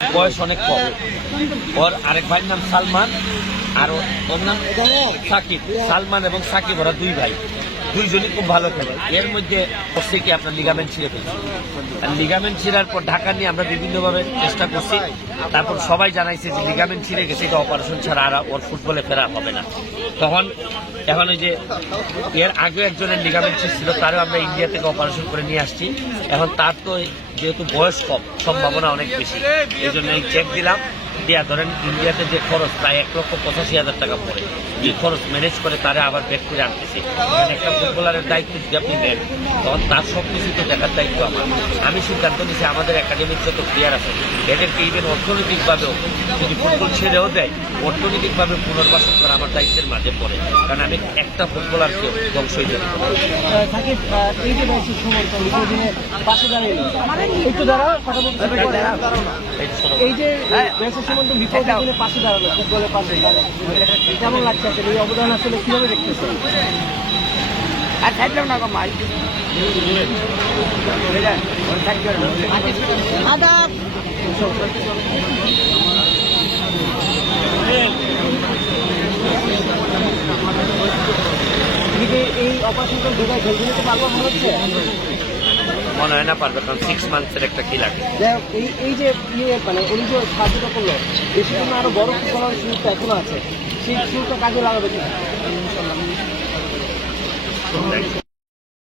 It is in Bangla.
বয়স অনেক কম। ওর আরেক ভাইয়ের নাম সালমান, আর ওর নাম সাকিব। সালমান এবং সাকিব, ওরা দুই ভাই। দুইজনই খুব ভালো খেলে। এর মধ্যে হচ্ছে কি আপনার লিগামেন্ট ছিঁড়ে ফেলছে। আর লিগামেন্ট ছিঁড়ার পর ঢাকা নিয়ে আমরা বিভিন্নভাবে চেষ্টা করছি। তারপর সবাই জানাইছে যে লিগামেন্ট ছিঁড়ে গেছে, এটা অপারেশন ছাড়া আর ওর ফুটবলে ফেরা হবে না। তখন, এখন ওই যে এর আগে একজনের লিগামেন্ট ছিল তারও আমরা ইন্ডিয়া থেকে অপারেশন করে নিয়ে আসছি। এখন তার তো যেহেতু বয়স কম, সম্ভাবনা অনেক বেশি। এই জন্য চেক দিলাম। দিয়া ধরেন ইন্ডিয়াতে যে খরচ প্রায় এক লক্ষ পঁচাশি হাজার টাকা পড়ে। এই খরচ ম্যানেজ করে তারা আবার ব্যাক করে আনতেছে। কারণ একটা ফুটবলারের দায়িত্ব যদি আপনি নেন তখন তার সব কিছু তো দেখার দায়িত্ব আমার। আমি সিদ্ধান্ত নিচ্ছি আমাদের একাডেমির যত প্লেয়ার আছে এদেরকে ইভেন অর্থনৈতিকভাবেও যদি ফুটবল ছেড়েও দেয় অর্থনৈতিকভাবে পুনর্বাসন করা আমার দায়িত্বের মাঝে পড়ে। কারণ আমি একটা ফুটবলারকে ধ্বংসই দেবো। এই যে সুমন্ত দীর্ঘদিনে পাশে দাঁড়াল ফুটবলের পাশে দাঁড়াল। কেমন লাগছে আসলে? এই অবদান আসলে কীভাবে দেখতেছেন? আর থাকলেও না কম আদাব। এই অপারেশনটা দুবাই খেলতে নিতে পারব মনে হচ্ছে? মনে হয় না পারবে কারণ সিক্স মান্থসের একটা কি লাগে এই এই যে ইয়ে মানে উনি যে সাহায্যটা করল বেশি জন্য আরও বড় করার সুযোগটা এখনও আছে সেই সুযোগটা কাজে লাগাবে কিনা you.